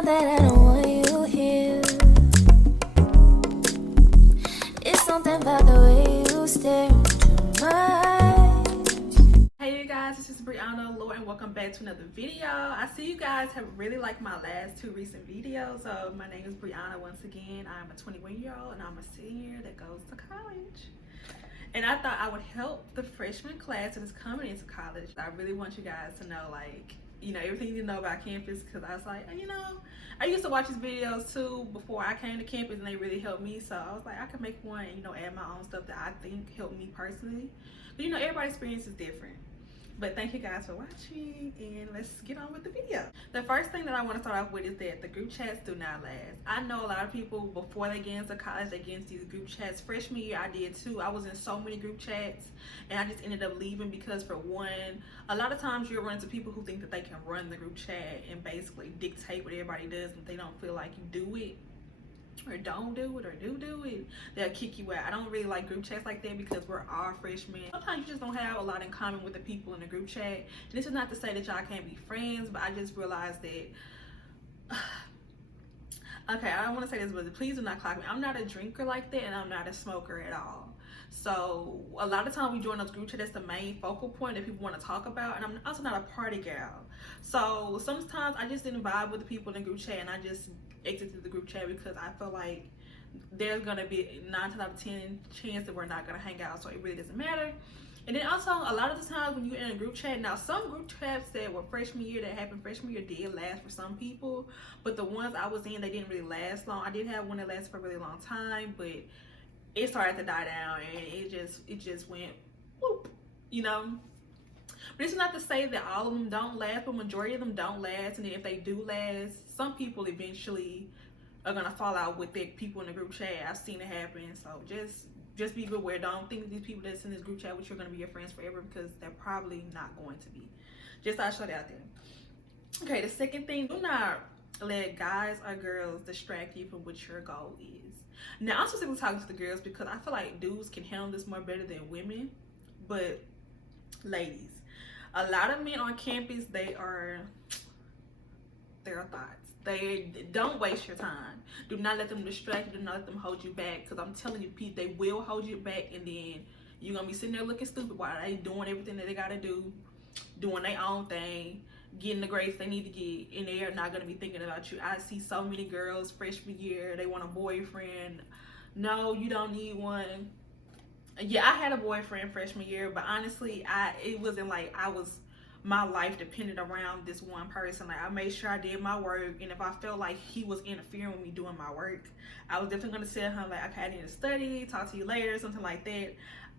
out that I don't want you here. It's something about the way you stare into my eyes. Hey you guys, this is Brianna, Allure, and welcome back to another video. I see you guys have really liked my last two recent videos. So my name is Brianna once again. I'm a 21-year-old and I'm a senior that goes to college. And I thought I would help the freshman class that is coming into college. I really want you guys to know, like, you know, everything you need to know about campus, because I was like, you know, I used to watch these videos too before I came to campus and they really helped me. So I was like, I can make one and, you know, add my own stuff that I think helped me personally. But, you know, everybody's experience is different. But thank you guys for watching, and let's get on with the video. The first thing that I want to start off with is that the group chats do not last. I know a lot of people, before they get into college, they get into these group chats. Freshman year, I did too. I was in so many group chats, and I just ended up leaving because, for one, a lot of times you'll run into people who think that they can run the group chat and basically dictate what everybody does, and they don't feel like you do it, or don't do it, or do it, they'll kick you out. I don't really like group chats like that because we're all freshmen. Sometimes you just don't have a lot in common with the people in the group chat. And this is not to say that y'all can't be friends, but I just realized that okay, I don't want to say this, but please do not clock me. I'm not a drinker like that, and I'm not a smoker at all. So a lot of times we join those group chats, that's the main focal point that people want to talk about, and I'm also not a party gal. So sometimes I just didn't vibe with the people in the group chat, and I just exited the group chat because I feel like there's gonna be 9 times out of 10 chance that we're not gonna hang out, so it really doesn't matter. And then also, a lot of the times when you're in a group chat, now some group chats that were freshman year, that happened freshman year, did last for some people, but the ones I was in, they didn't really last long. I did have one that lasted for a really long time, but it started to die down, and it just went whoop, you know. But it's not to say that all of them don't last, but majority of them don't last. And then if they do last, some people eventually are gonna fall out with their people in the group chat. I've seen it happen. So just be aware. Don't think these people that's in this group chat with you are gonna be your friends forever, because they're probably not going to be. Just thought I'd show that out there. Okay, the second thing, do not let guys or girls distract you from what your goal is. Now, I'm specifically talking to the girls because I feel like dudes can handle this more better than women. But ladies, a lot of men on campus, their thoughts. They don't waste your time. Do not let them distract you. Do not let them hold you back, because I'm telling you, Pete, they will hold you back, and then you're gonna be sitting there looking stupid while they doing everything that they gotta do, doing their own thing, getting the grades they need to get, and they are not gonna be thinking about you. I see so many girls freshman year, they want a boyfriend. No, you don't need one. Yeah, I had a boyfriend freshman year, but honestly, it wasn't like my life depended around this one person. Like, I made sure I did my work, and if I felt like he was interfering with me doing my work, I was definitely gonna tell him, like, okay, I need to study, talk to you later, something like that.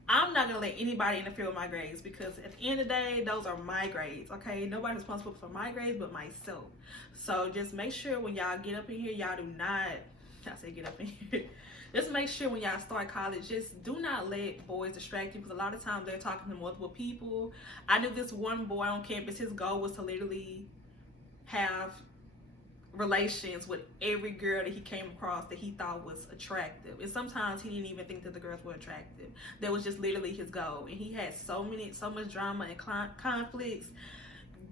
I'm not gonna let anybody interfere with my grades, because at the end of the day, those are my grades, okay? Nobody's responsible for my grades but myself. So just make sure when y'all get up in here, y'all do not, I say get up in here, just make sure when y'all start college, just do not let boys distract you, because a lot of times they're talking to multiple people. I knew this one boy on campus, his goal was to literally have relations with every girl that he came across that he thought was attractive, and sometimes he didn't even think that the girls were attractive. That was just literally his goal, and he had so much drama and conflicts.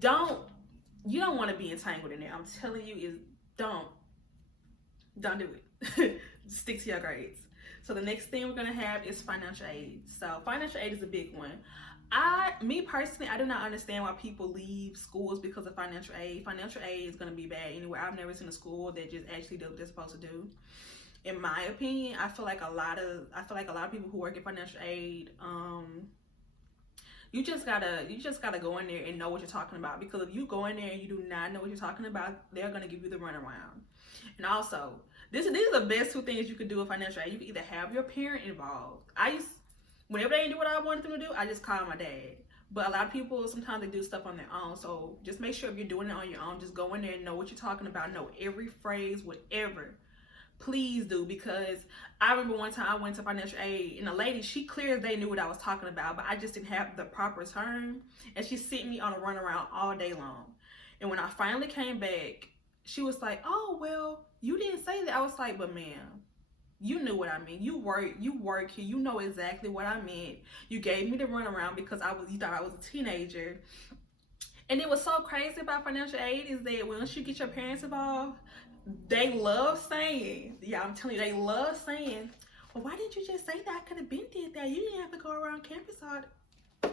You don't want to be entangled in there. I'm telling you, don't do it. Stick to your grades. So the next thing we're gonna have is financial aid. So financial aid is a big one. Me personally, I do not understand why people leave schools because of financial aid. Financial aid is going to be bad anywhere. I've never seen a school that just actually does what they're supposed to do. In my opinion, I feel like a lot of people who work in financial aid, you just gotta go in there and know what you're talking about, because if you go in there and you do not know what you're talking about, they're gonna give you the runaround. And also, these are the best two things you could do with financial aid. You can either have your parent involved. Whenever they didn't do what I wanted them to do, I just called my dad. But a lot of people, sometimes they do stuff on their own. So just make sure if you're doing it on your own, just go in there and know what you're talking about. Know every phrase, whatever. Please do, because I remember one time I went to financial aid, and the lady, she clear as day knew what I was talking about, but I just didn't have the proper term. And she sent me on a runaround all day long. And when I finally came back, she was like, oh, well, you didn't say that. I was like, but ma'am, you knew what I mean. You work here. You know exactly what I meant. You gave me the runaround because you thought I was a teenager. And it was so crazy about financial aid is that once you get your parents involved, they love saying, yeah, I'm telling you, they love saying, well, why didn't you just say that? I could have been did that. You didn't have to go around campus all.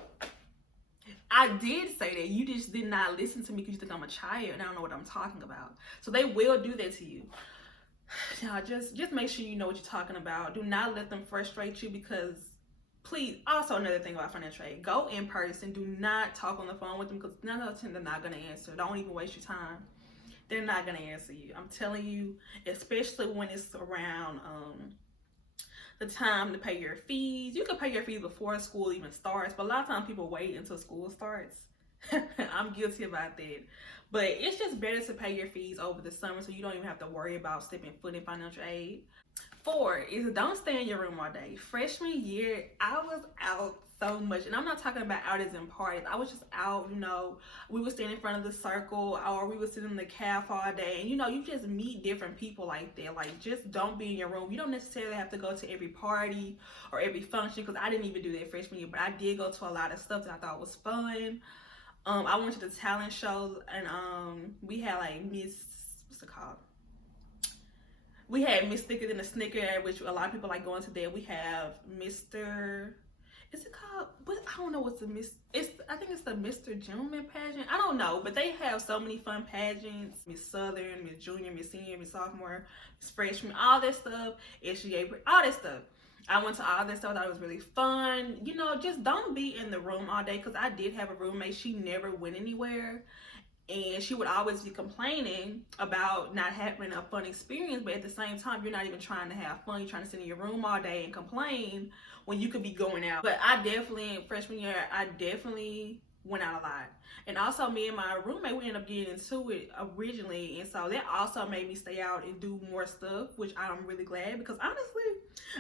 I did say that. You just did not listen to me because you think I'm a child and I don't know what I'm talking about. So they will do that to you. Y'all, just make sure you know what you're talking about. Do not let them frustrate you, because please, also another thing about financial aid, go in person. Do not talk on the phone with them, because 9 out of 10 they're not going to answer. Don't even waste your time. They're not going to answer you. I'm telling you, especially when it's around the time to pay your fees. You can pay your fees before school even starts, but a lot of times people wait until school starts. I'm guilty about that. But it's just better to pay your fees over the summer so you don't even have to worry about stepping foot in financial aid. 4 is don't stay in your room all day. Freshman year, I was out so much, and I'm not talking about out as in parties. I was just out, you know, we would stand in front of the circle, or we would sit in the caf all day, and you know, you just meet different people like that. Like, just don't be in your room. You don't necessarily have to go to every party or every function, because I didn't even do that freshman year, but I did go to a lot of stuff that I thought was fun. I went to the talent show, and we had like what's it called? We had Miss Thicker Than a Snicker, which a lot of people like going to that. We have Mr. Is it called? But I don't know what's the Miss. I think it's the Mr. Gentleman pageant. I don't know, but they have so many fun pageants. Miss Southern, Miss Junior, Miss Senior, Miss Sophomore, Miss Freshman, all that stuff. SUBBIE, all that stuff. I went to all that stuff. I thought it was really fun. You know, just don't be in the room all day, because I did have a roommate. She never went anywhere. And she would always be complaining about not having a fun experience, but at the same time, you're not even trying to have fun. You're trying to sit in your room all day and complain when you could be going out. But I definitely, freshman year, I definitely went out a lot. And also, me and my roommate, we ended up getting into it originally. And so that also made me stay out and do more stuff, which I'm really glad, because honestly,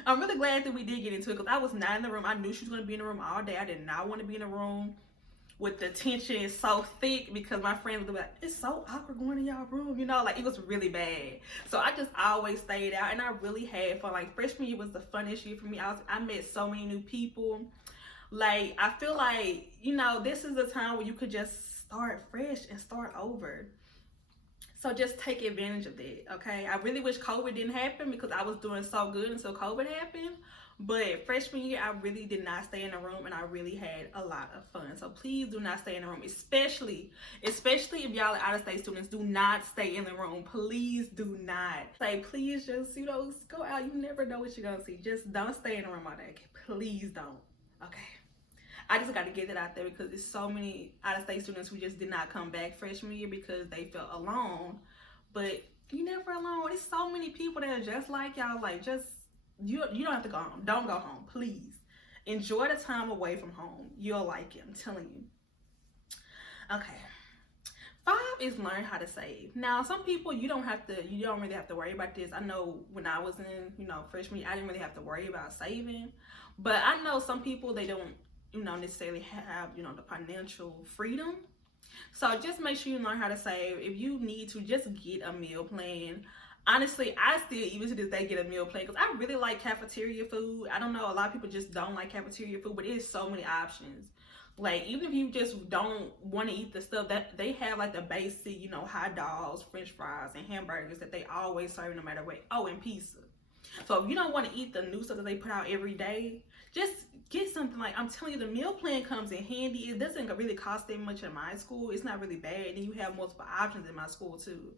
I'm really glad that we did get into it, because I was not in the room. I knew she was going to be in the room all day. I did not want to be in the room with the tension so thick, because my friends would be like, it's so awkward going in y'all room, you know, like it was really bad. So I just always stayed out, and I really had fun. Like, freshman year was the funnest year for me. I met so many new people. Like, I feel like, you know, this is a time where you could just start fresh and start over. So just take advantage of that, okay? I really wish COVID didn't happen, because I was doing so good until COVID happened. But freshman year, I really did not stay in the room, and I really had a lot of fun. So please do not stay in the room, especially if y'all are out-of-state students. Do not stay in the room. Please do not. Like, please just, you know, go out. You never know what you're gonna see. Just don't stay in the room all day. Please don't. Okay. I just got to get that out there, because there's so many out-of-state students who just did not come back freshman year because they felt alone. But you never alone. There's so many people that are just like y'all. Like, just you don't have to go home. Don't go home, please. Enjoy the time away from home. You'll like it, I'm telling you. Okay. 5 is learn how to save. Now, some people, you don't really have to worry about this. I know when I was in, you know, freshman year, I didn't really have to worry about saving. But I know some people, they don't, you know, necessarily have, you know, the financial freedom. So just make sure you learn how to save. If you need to, just get a meal plan. Honestly, I still, even to this day, get a meal plan, because I really like cafeteria food. I don't know, a lot of people just don't like cafeteria food, but there's so many options. Like, even if you just don't want to eat the stuff that they have, like the basic, you know, hot dogs, french fries, and hamburgers that they always serve no matter what. Oh, and pizza. So if you don't want to eat the new stuff that they put out every day, just get something. Like, I'm telling you, the meal plan comes in handy. It doesn't really cost that much in my school. It's not really bad. And you have multiple options in my school too.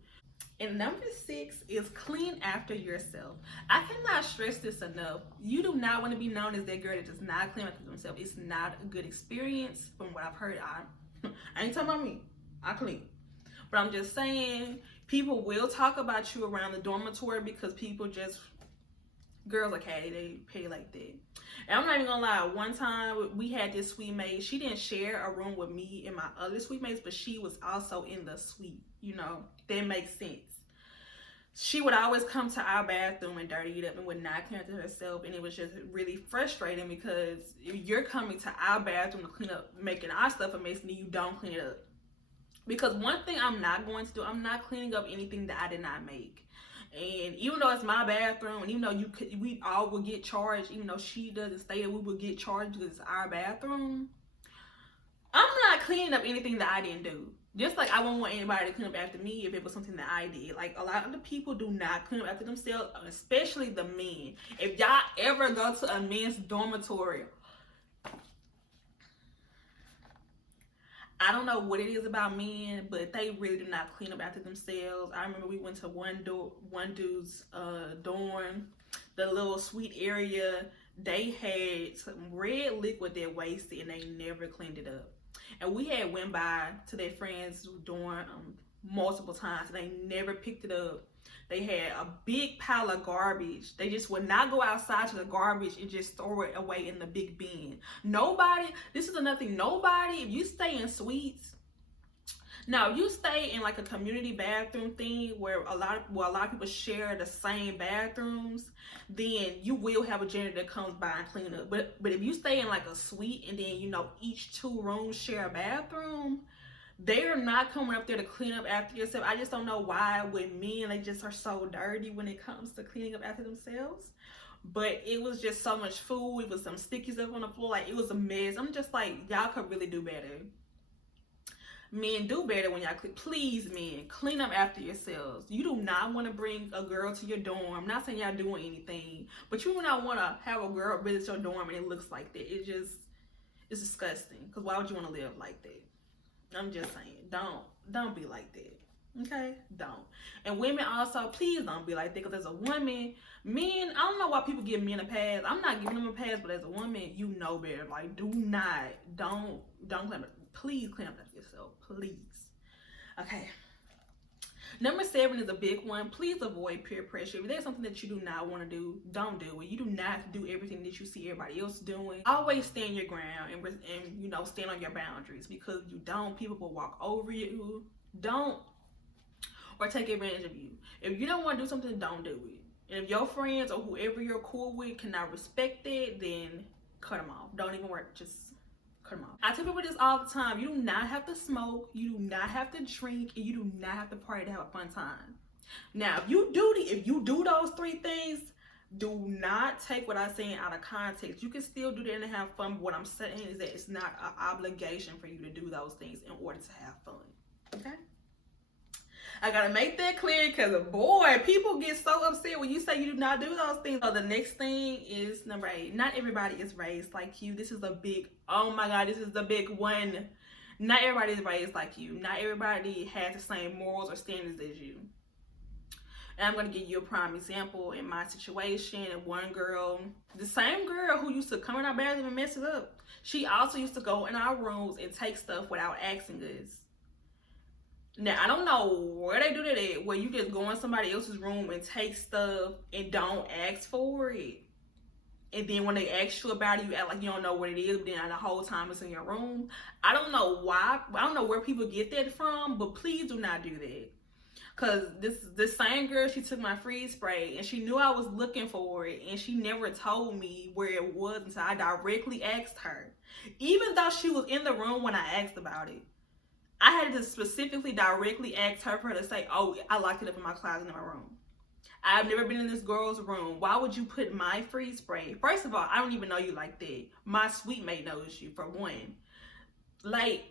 And number 6 is clean after yourself. I cannot stress this enough. You do not want to be known as that girl that does not clean after themselves. It's not a good experience from what I've heard. I ain't talking about me. I clean. But I'm just saying, people will talk about you around the dormitory, because people just, girls are catty, they pay like that. And I'm not even gonna lie, one time we had this suite mate. She didn't share a room with me and my other suite mates, but she was also in the suite, you know, that makes sense. She would always come to our bathroom and dirty it up and would not clean it to herself, and it was just really frustrating, because if you're coming to our bathroom to clean up, making our stuff a mess, and you don't clean it up. Because one thing I'm not going to do, I'm not cleaning up anything that I did not make. And even though it's my bathroom, and even though we all will get charged, even though she doesn't stay there, we will get charged because it's our bathroom. I'm not cleaning up anything that I didn't do. Just like I wouldn't want anybody to clean up after me if it was something that I did. Like, a lot of the people do not clean up after themselves, especially the men. If y'all ever go to a men's dormitory, I don't know what it is about men, but they really do not clean up after themselves. I remember we went to one dude's dorm, the little suite area. They had some red liquid that wasted, and they never cleaned it up. And we had went by to their friends' dorm multiple times, and they never picked it up. They had a big pile of garbage. They just would not go outside to the garbage and just throw it away in the big bin. Nobody, this is another thing, nobody, if you stay in suites, now if you stay in like a community bathroom thing where a lot of people share the same bathrooms, then you will have a janitor that comes by and clean up. But if you stay in like a suite and then, you know, each 2 rooms share a bathroom, they are not coming up there to clean up after yourself. I just don't know why with men, they just are so dirty when it comes to cleaning up after themselves. But it was just so much food. It was some sticky stuff on the floor. Like, it was a mess. I'm just like, y'all could really do better. Men, do better when y'all clean. Please, men, clean up after yourselves. You do not want to bring a girl to your dorm. I'm not saying y'all doing anything, but you do not want to have a girl visit your dorm and it looks like that. It's disgusting. Because why would you want to live like that? I'm just saying, don't be like that, okay? Don't. And women also, please don't be like that, because as a woman, men, I don't know why people give men a pass. I'm not giving them a pass, but as a woman, you know better. Like, don't clean up. Please clean up after yourself, please. Okay. Number 7 is a big one. Please avoid peer pressure. If there's something that you do not want to do, don't do it. You do not have to do everything that you see everybody else doing. Always stand your ground and you know, stand on your boundaries, because you don't, people will walk over you. Don't, or take advantage of you. If you don't want to do something, don't do it. And if your friends or whoever you're cool with cannot respect it, then cut them off. Don't even work. Just cut them off. I tell people this all the time. You do not have to smoke. You do not have to drink. And you do not have to party to have a fun time. Now, if you do those 3 things, do not take what I'm saying out of context. You can still do that and have fun. But what I'm saying is that it's not an obligation for you to do those things in order to have fun. Okay? I gotta make that clear, because boy, people get so upset when you say you do not do those things. So the next thing is number 8. Not everybody is raised like you. This is a big, oh my God, this is the big one. Not everybody is raised like you. Not everybody has the same morals or standards as you. And I'm gonna give you a prime example in my situation. One girl, the same girl who used to come in our bathroom and mess it up, she also used to go in our rooms and take stuff without asking us. Now, I don't know where they do that at, where you just go in somebody else's room and take stuff and don't ask for it. And then when they ask you about it, you act like you don't know what it is, but then the whole time it's in your room. I don't know why. I don't know where people get that from, but please do not do that. Because this same girl, she took my freeze spray and she knew I was looking for it, and she never told me where it was until I directly asked her. Even though she was in the room when I asked about it. I had to specifically directly ask her for her to say, oh, I locked it up in my closet in my room. I've never been in this girl's room. Why would you put my freeze spray? First of all, I don't even know you like that. My suite mate knows you, for one. Like,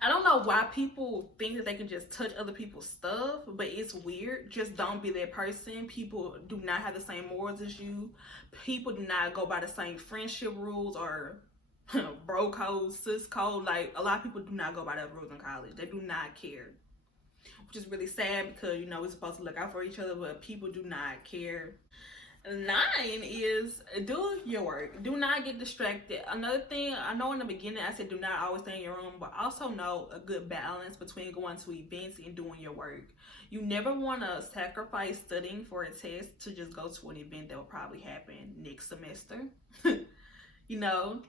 I don't know why people think that they can just touch other people's stuff, but it's weird. Just don't be that person. People do not have the same morals as you. People do not go by the same friendship rules or bro code, sis code. Like, a lot of people do not go by that rules in college. They do not care, which is really sad, because, you know, we're supposed to look out for each other, but people do not care. 9 is do your work. Do not get distracted. Another thing, I know in the beginning I said do not always stay in your room, but also know a good balance between going to events and doing your work. You never want to sacrifice studying for a test to just go to an event that will probably happen next semester. You know,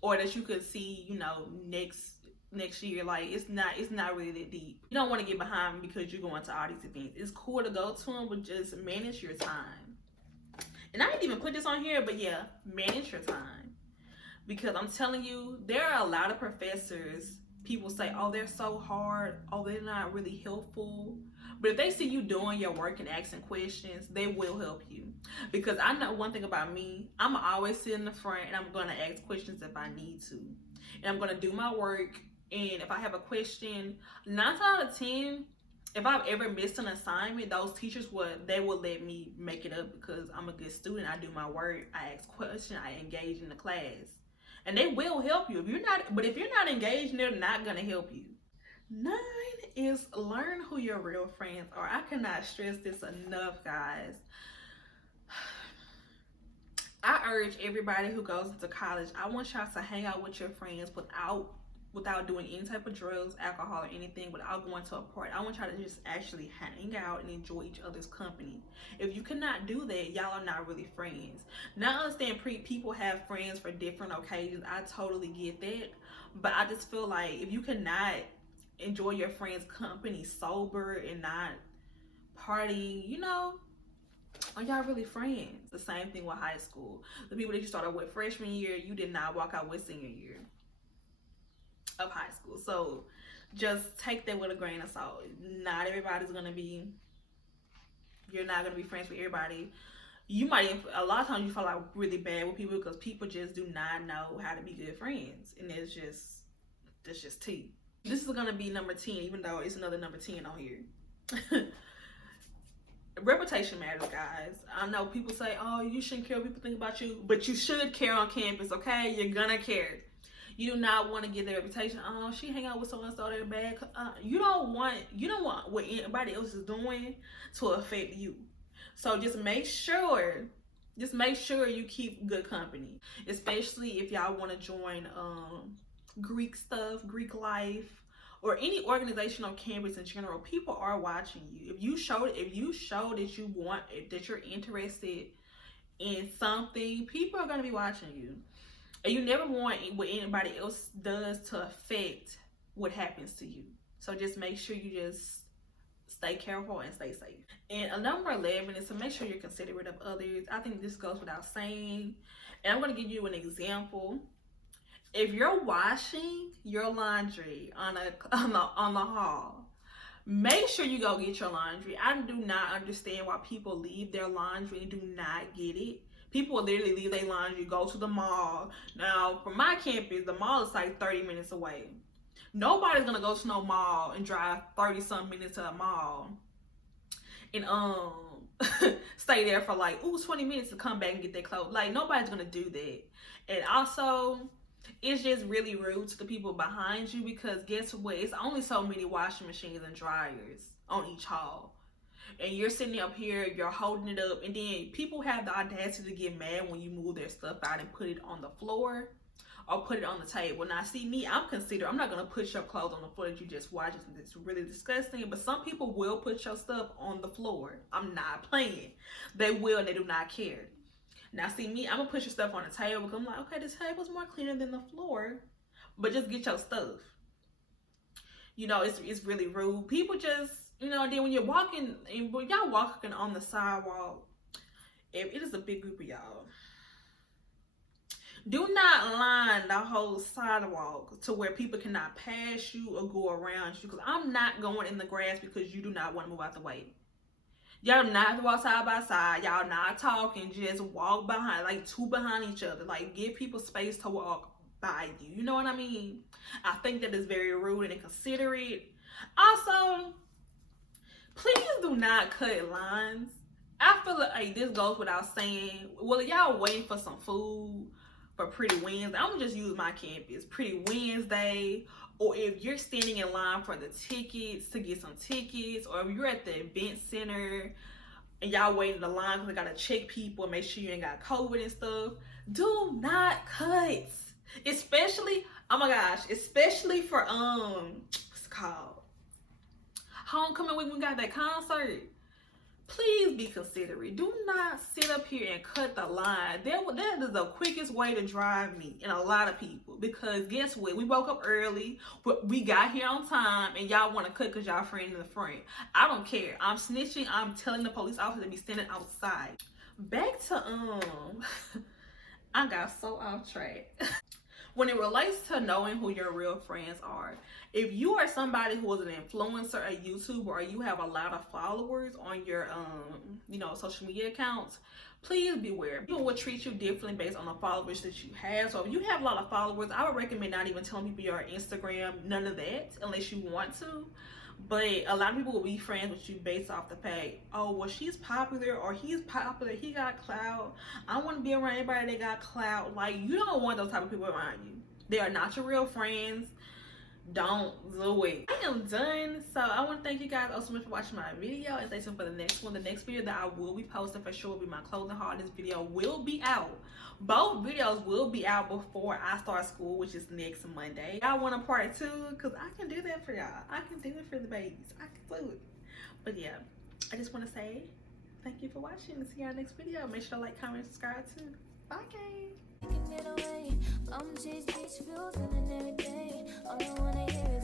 or that you could see, you know, next year. Like, it's not really that deep. You don't want to get behind because you're going to all these events. It's cool to go to them, but just manage your time. And I didn't even put this on here, but yeah, manage your time. Because I'm telling you, there are a lot of professors, people say, oh, they're so hard, oh, they're not really helpful. But if they see you doing your work and asking questions, they will help you. Because I know one thing about me, I'm always sit in the front and I'm going to ask questions if I need to. And I'm going to do my work And if I have a question, 9 out of 10, if I've ever missed an assignment, those teachers will let me make it up because I'm a good student. I do my work. I ask questions. I engage in the class, and they will help you. If you're not engaged, they're not gonna help you. 9 is learn who your real friends are. I cannot stress this enough, guys. I urge everybody who goes into college, I want y'all to hang out with your friends without doing any type of drugs, alcohol, or anything, without going to a party. I want y'all to just actually hang out and enjoy each other's company. If you cannot do that, y'all are not really friends. Now, I understand people have friends for different occasions. I totally get that. But I just feel like if you cannot enjoy your friends' company sober and not partying, you know, are y'all really friends? The same thing with high school. The people that you started with freshman year, you did not walk out with senior year of high school. So just take that with a grain of salt. Not everybody's gonna be, you're not gonna be friends with everybody. You might, a lot of times you fall out really bad with people because people just do not know how to be good friends. And that's just tea. This is gonna be number 10, even though it's another number 10 on here. Reputation matters, guys. I know people say, oh, you shouldn't care what people think about you, but you should care on campus, okay? You're gonna care. You do not want to get their reputation. Oh, she hang out with so and so, they're bad. You don't want what anybody else is doing to affect you. So just make sure you keep good company, especially if y'all want to join Greek stuff, Greek life, or any organization on campus in general. People are watching you. If you show that you're interested in something, people are going to be watching you. And you never want what anybody else does to affect what happens to you. So just make sure you just stay careful and stay safe. And number 11 is to make sure you're considerate of others. I think this goes without saying. And I'm going to give you an example. If you're washing your laundry on the hall, make sure you go get your laundry. I do not understand why people leave their laundry and do not get it. People will literally leave their laundry, go to the mall. Now, from my campus, the mall is like 30 minutes away. Nobody's gonna go to no mall and drive 30-some minutes to a mall and stay there for like 20 minutes to come back and get their clothes. Like, nobody's gonna do that. And also, it's just really rude to the people behind you, because guess what? It's only so many washing machines and dryers on each hall. And you're sitting up here, you're holding it up, and then people have the audacity to get mad when you move their stuff out and put it on the floor or put it on the table. Now, see me, I'm not going to put your clothes on the floor that you just washed. It's really disgusting. But some people will put your stuff on the floor. I'm not playing. They will, and they do not care. Now, see me, I'm going to put your stuff on the table because I'm like, okay, this table's more cleaner than the floor. But just get your stuff. You know, it's really rude. People just, you know, then when you're walking, and when y'all walking on the sidewalk, if it is a big group of y'all, do not line the whole sidewalk to where people cannot pass you or go around you. Because I'm not going in the grass because you do not want to move out the way. Y'all not have to walk side by side. Y'all not talking. Just walk behind, like two behind each other. Like, give people space to walk by you. You know what I mean? I think that is very rude and inconsiderate. Also, please do not cut lines. I feel like this goes without saying. Well, y'all waiting for some food for Pretty Wednesday, I'm gonna just use my campus, Pretty Wednesday. Or if you're standing in line for the tickets to get some tickets, or if you're at the event center and y'all waiting in the line because they gotta check people and make sure you ain't got COVID and stuff, do not cut. Especially, oh my gosh, especially for what's it called? Homecoming week, we got that concert. Please be considerate. Do not sit up here and cut the line. That is the quickest way to drive me and a lot of people. Because guess what? We woke up early, but we got here on time, and y'all want to cut because y'all friend in the front. I don't care. I'm snitching. I'm telling the police officer to be standing outside. Back to I got so off track. When it relates to knowing who your real friends are, if you are somebody who is an influencer, a YouTuber, or you have a lot of followers on your social media accounts, please beware. People will treat you differently based on the followers that you have. So if you have a lot of followers, I would recommend not even telling people your Instagram, none of that, unless you want to. But a lot of people will be friends with you based off the fact, oh, well, she's popular or he's popular, he got clout. I want to be around everybody that got clout. Like, you don't want those type of people around you. They are not your real friends. Don't do it. I am done. So I want to thank you guys all so much for watching my video, and stay tuned for the next one. The next video that I will be posting for sure will be my clothing haul. This video will be out. Both videos will be out before I start school, which is next Monday. Y'all want a part 2? Because I can do that for y'all. I can do it for the babies. I can do it. But yeah, I just want to say thank you for watching, and see y'all next video. Make sure to like, comment, subscribe too. Bye guys. Get away, come chase these feels and every day. All I wanna hear is